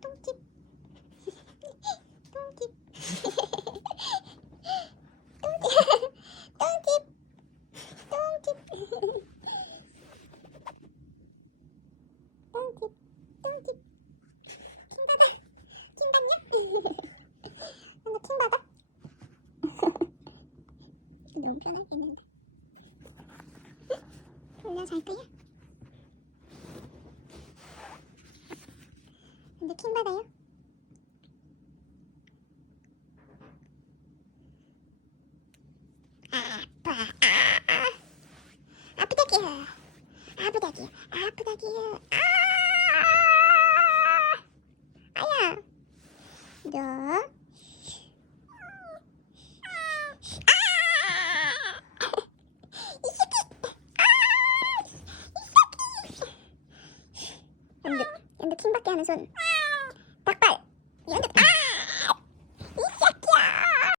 똥집? 너무 편하겠는데 졸려 잘 거야? 근데 킹 받아요? 아파 아, 아. 아프다기요 아프다기요 아프다기요 아 아야 너 하는 손 닭발 이런 데아!